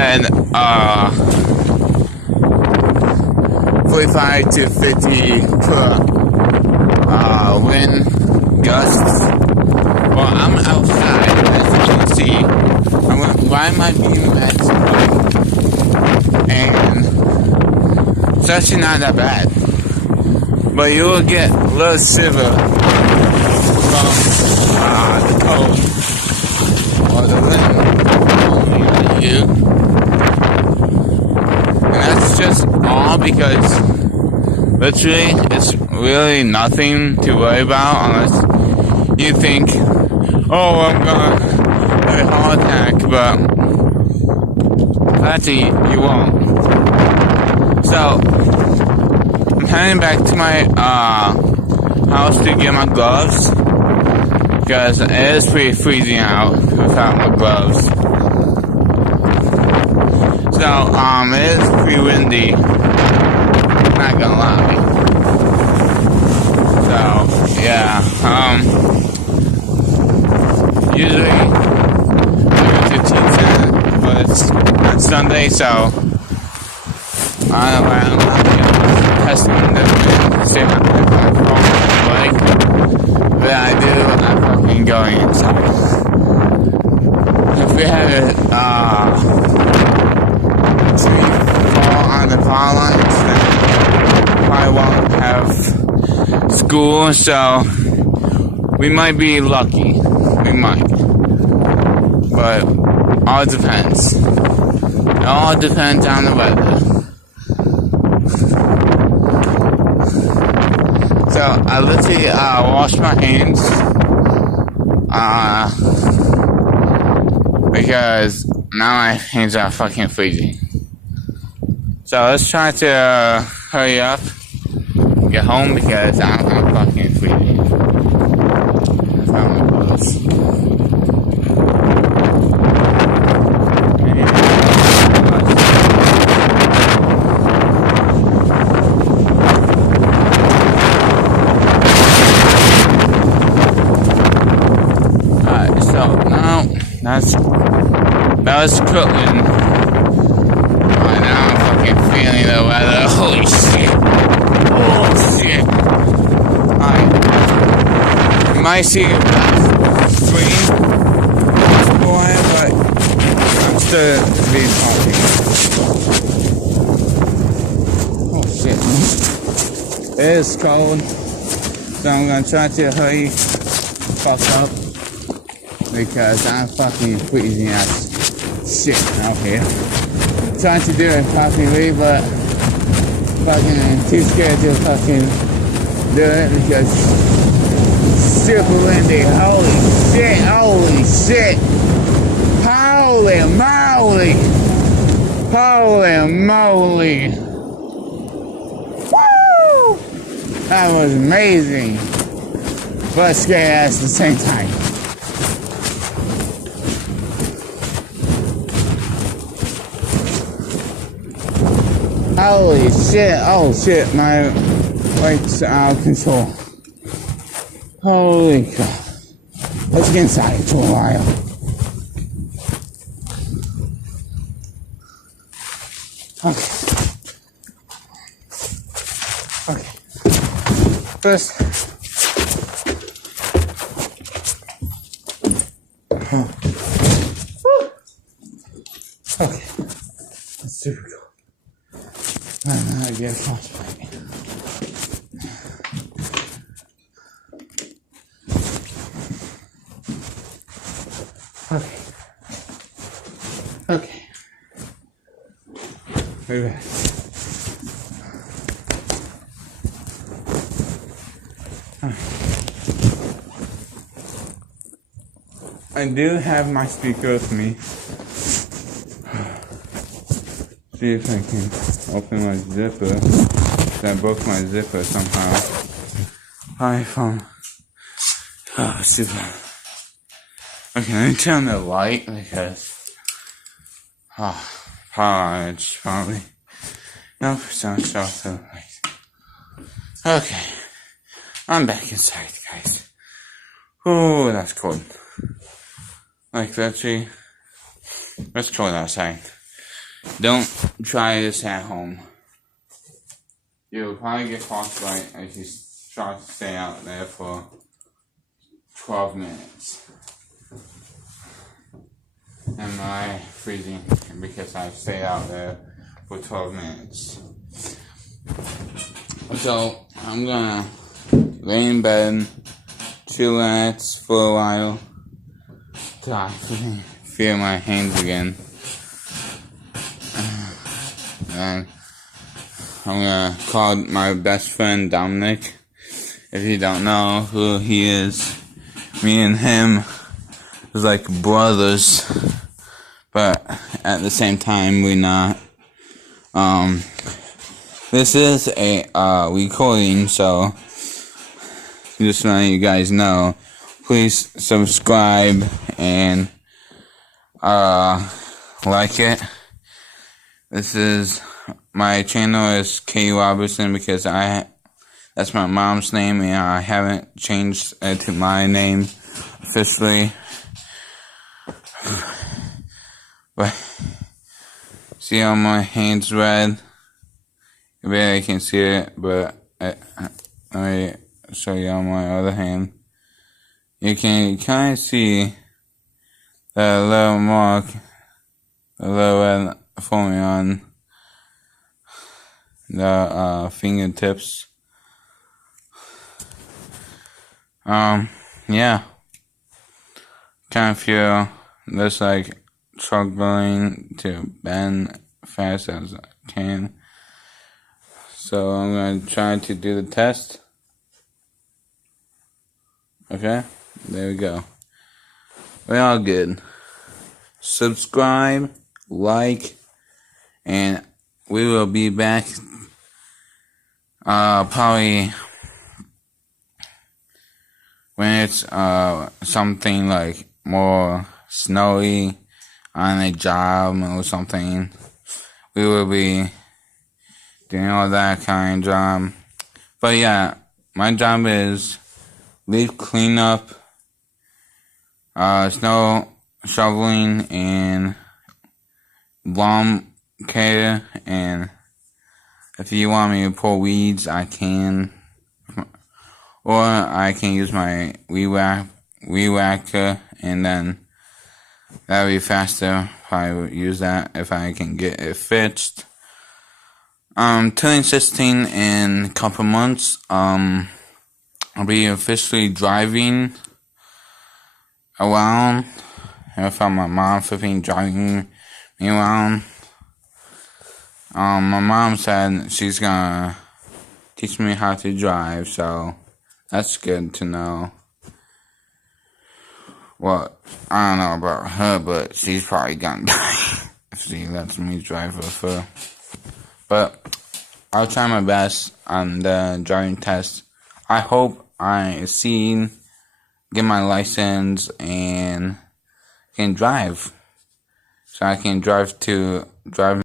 said 45 to 50 per wind gusts. Well, I'm outside, as you can see. Why am I being Mexico? And it's actually not that bad. But you will get a little shiver from the cold or the wind blowing at you. And that's just all because literally it's really nothing to worry about unless you think, oh, I'm gonna have a heart attack, but actually you won't. So I'm heading back to my house to get my gloves because it is pretty freezing out without my gloves. So it is pretty windy. Not gonna lie. So yeah, usually every 15 cents, but it's on Sunday, so I don't know. I'm not testing the stay on my phone like but I do. I'm not fucking going inside. If we had a tree fall on the power lines, then probably won't have school, so we might be lucky. We might. But all depends. It all depends on the weather. So I literally washed my hands because now my hands are fucking freezing. So let's try to hurry up, get home because I'm fucking freezing. I found my clothes. Alright, so now that was Kirtland. Now I'm fucking feeling the weather. Holy shit. Oh shit. Alright. You might see a screen boy, but I'm still being talking. Oh shit. It is cold. So I'm gonna try to hurry fuck up because I'm fucking freezing ass shit out here. Trying to do it properly, but fucking too scared to fucking do it because super windy. Holy shit, holy shit. Holy moly. Holy moly. Woo! That was amazing. But scary at the same time. Holy shit, oh shit, my bike's out of control. Holy crap. Let's get inside for a while. Okay. First. Okay. That's super cool. I get a flashback. Okay. Wait back. I do have my speaker with me. See if I can open my zipper. I broke my zipper somehow. iPhone. Oh, super. Okay, let me turn the light because power outage probably. No, it's not so right. Okay. I'm back inside, guys. Oh, that's cold. Like, that's cold outside. Don't try this at home. You'll probably get frostbite as you try to stay out there for 12 minutes. Am I freezing because I stay out there for 12 minutes? So I'm gonna lay in bed, chillax for a while till I feel my hands again. And I'm gonna call my best friend Dominic. If you don't know who he is, me and him is like brothers, but at the same time we're not. This is a recording, so just letting you guys know. Please subscribe and like it. This is my channel is K Robertson because that's my mom's name and I haven't changed it to my name officially. But see how my hand's red? You barely can see it, but let me show you on my other hand. You can kind of see that little mark, the little red forming on the fingertips. Yeah. Kind of feel just like struggling to bend fast as I can. So I'm going to try to do the test. Okay, there we go. We're all good. Subscribe, like, and we will be back probably when it's something like more snowy on a job or something. We will be doing all that kind of job. But yeah, my job is leaf cleanup, snow shoveling, and lawn care. And if you want me to pull weeds, I can. Or I can use my weed whacker, and then that'll be faster. Probably would use that if I can get it fixed. Turning 16 in a couple months. I'll be officially driving around. I found my mom flipping driving me around. My mom said she's gonna teach me how to drive, so that's good to know. Well, I don't know about her, but she's probably gonna die if she lets me drive with her. But I'll try my best on the driving test. I hope I get my license and can drive. So I can drive